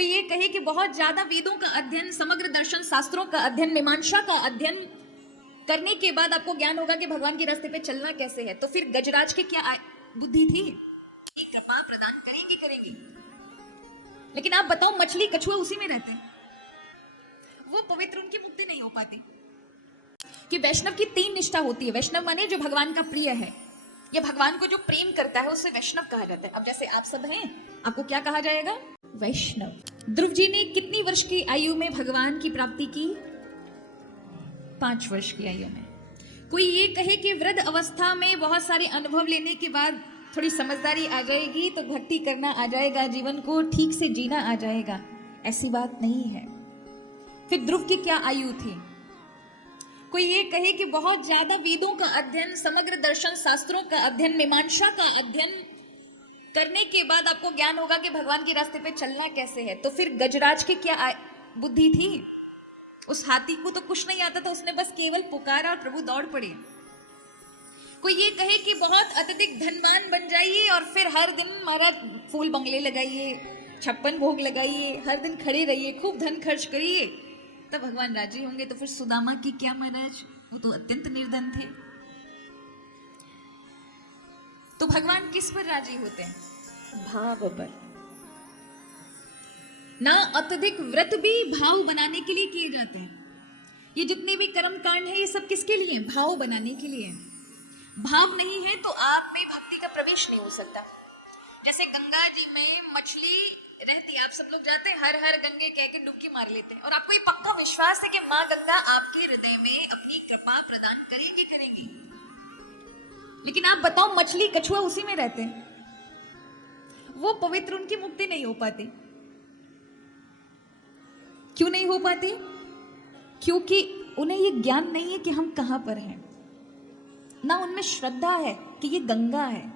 कोई ये कहे कि बहुत ज्यादा वेदों का अध्ययन, समग्र दर्शन शास्त्रों का अध्ययन, मीमांसा का अध्ययन करने के बाद आपको ज्ञान होगा कि भगवान के रास्ते पे चलना कैसे है, तो फिर गजराज की क्या बुद्धि थी? कृपा प्रदान करेंगे। लेकिन आप बताओ, मछली कछुआ उसी में रहते हैं, वो पवित्र, उनकी मुक्ति नहीं हो पाती। कि वैष्णव की 3 निष्ठा होती है। वैष्णव माने जो भगवान का प्रिय है, या भगवान को जो प्रेम करता है उसे वैष्णव कहा जाता है। अब जैसे आप सब हैं, आपको क्या कहा जाएगा? वैष्णव। ध्रुव जी ने कितनी वर्ष की आयु में भगवान की प्राप्ति की? 5 वर्ष की आयु में। कोई ये कहे कि वृद्ध अवस्था में बहुत सारे अनुभव लेने के बाद थोड़ी समझदारी आ जाएगी तो भक्ति करना आ जाएगा, जीवन को ठीक से जीना आ जाएगा, ऐसी बात नहीं है। फिर ध्रुव की क्या आयु थी? कोई ये कहे कि बहुत ज्यादा वेदों का अध्ययन, समग्र दर्शन शास्त्रों का अध्ययन, मीमांसा का अध्ययन करने के बाद आपको ज्ञान होगा कि भगवान के रास्ते पे चलना कैसे है, तो फिर गजराज की क्या बुद्धि थी? उस हाथी को तो कुछ नहीं आता था, उसने बस केवल पुकारा और प्रभु दौड़ पड़े। कोई ये कहे कि बहुत अत्यधिक धनवान बन जाइए और फिर हर दिन महाराज फूल बंगले लगाइए, 56 भोग लगाइए, हर दिन खड़े रहिए, खूब धन खर्च करिए, तब भगवान राजी होंगे। तो फिर सुदामा की क्या महाराज, वो तो अत्यंत निर्धन थे। तो भगवान किस पर राजी होते हैं? भाव पर। ना अत्यधिक व्रत भी भाव बनाने के लिए किए जाते हैं। ये जितने भी कर्म कांड है, ये सब किसके लिए? भाव बनाने के लिए। भाव नहीं है तो आप में भक्ति का प्रवेश नहीं हो सकता। जैसे गंगा जी में मछली रहती है, आप सब लोग जाते हैं, हर हर गंगे कह के डुबकी मार लेते हैं, और आपको ये पक्का विश्वास है कि माँ गंगा आपके हृदय में अपनी कृपा प्रदान करेंगे। लेकिन आप बताओ, मछली कछुआ उसी में रहते हैं, वो पवित्र, उनकी मुक्ति नहीं हो पाती। क्यों नहीं हो पाती? क्योंकि उन्हें ये ज्ञान नहीं है कि हम कहां पर हैं, ना उनमें श्रद्धा है कि ये गंगा है।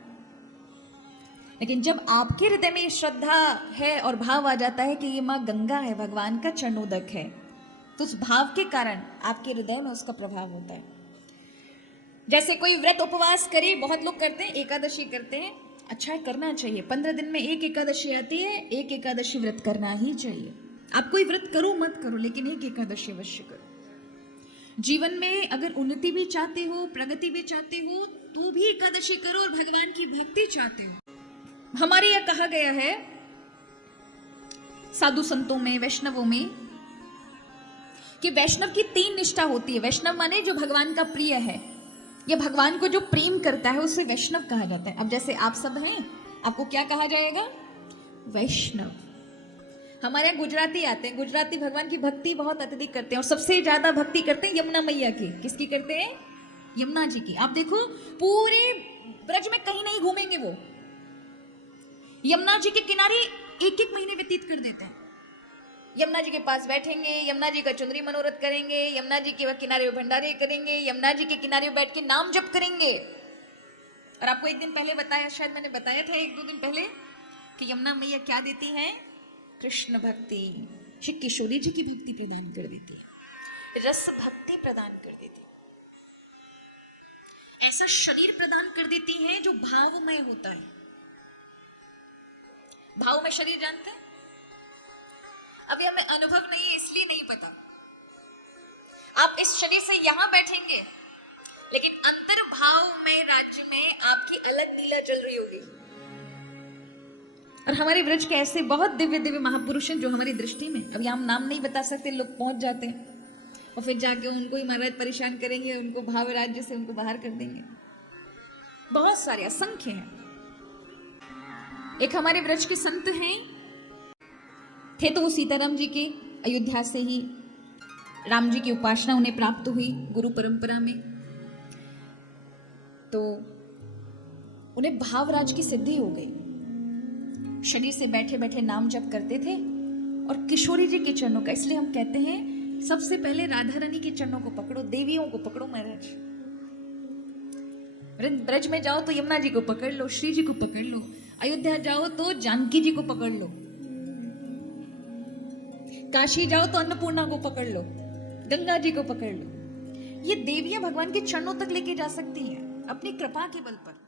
लेकिन जब आपके हृदय में श्रद्धा है और भाव आ जाता है कि ये माँ गंगा है, भगवान का चरणोदक है, तो उस भाव के कारण आपके हृदय में उसका प्रभाव होता है। जैसे कोई व्रत उपवास करे, बहुत लोग करते हैं, एकादशी करते हैं, अच्छा है, करना चाहिए। 15 दिन में एक एकादशी आती है, एक एकादशी व्रत करना ही चाहिए। आप कोई व्रत करो मत करो, लेकिन एक एकादशी अवश्य करो। जीवन में अगर उन्नति भी चाहते हो, प्रगति भी चाहते हो, तो भी एकादशी करो, और भगवान की भक्ति चाहते हो। हमारे यहां कहा गया है साधु संतों में, वैष्णवों में, कि वैष्णव की 3 निष्ठा होती है। वैष्णव माने जो भगवान का प्रिय है, या भगवान को जो प्रेम करता है उसे वैष्णव कहा जाता है। अब जैसे आप सब हैं, आपको क्या कहा जाएगा? वैष्णव। हमारे यहाँ गुजराती आते हैं, गुजराती भगवान की भक्ति बहुत अत्यधिक करते हैं, और सबसे ज्यादा भक्ति करते हैं यमुना मैया की। किसकी करते हैं? यमुना जी की। आप देखो, पूरे ब्रज में कहीं नहीं घूमेंगे, वो यमुना जी के किनारे 1-1 महीने व्यतीत कर देते हैं। यमुना जी के पास बैठेंगे, यमुना जी का चुंदरी मनोरथ करेंगे, यमुना जी के किनारे भंडारे करेंगे, यमुना जी के किनारे बैठ के नाम जप करेंगे। और आपको एक दिन पहले बताया, शायद मैंने बताया था 1-2 दिन पहले, कि यमुना मैया क्या देती है? कृष्ण भक्ति, श्री किशोरी जी की भक्ति प्रदान कर देती है, रस भक्ति प्रदान कर देती है, ऐसा शरीर प्रदान कर देती है जो भावमय होता है। भाव में शरीर जानते हैं? अभी हमें अनुभव नहीं है, इसलिए नहीं पता। आप इस शरीर से यहां बैठेंगे, लेकिन अंतर भाव में राज्य में आपकी अलग लीला चल रही होगी। और हमारे ब्रज के ऐसे बहुत दिव्य दिव्य महापुरुष हैं जो हमारी दृष्टि में, अभी हम नाम नहीं बता सकते, लोग पहुंच जाते हैं और फिर जाके उनको ही महाराज परेशान करेंगे, उनको भाव राज्य से उनको बाहर कर देंगे। बहुत सारे, असंख्य हैं। एक हमारे ब्रज के संत हैं, थे तो वो सीताराम जी के, अयोध्या से ही राम जी की उपासना उन्हें प्राप्त हुई गुरु परंपरा में, तो उन्हें भावराज की सिद्धि हो गई। शरीर से बैठे बैठे नाम जप करते थे, और किशोरी जी के चरणों का, इसलिए हम कहते हैं सबसे पहले राधा रानी के चरणों को पकड़ो, देवियों को पकड़ो महाराज। ब्रज में जाओ तो यमुना जी को पकड़ लो, श्री जी को पकड़ लो, अयोध्या जाओ तो जानकी जी को पकड़ लो, काशी जाओ तो अन्नपूर्णा को पकड़ लो, गंगा जी को पकड़ लो। ये देवियां भगवान के चरणों तक लेके जा सकती हैं अपनी कृपा के बल पर।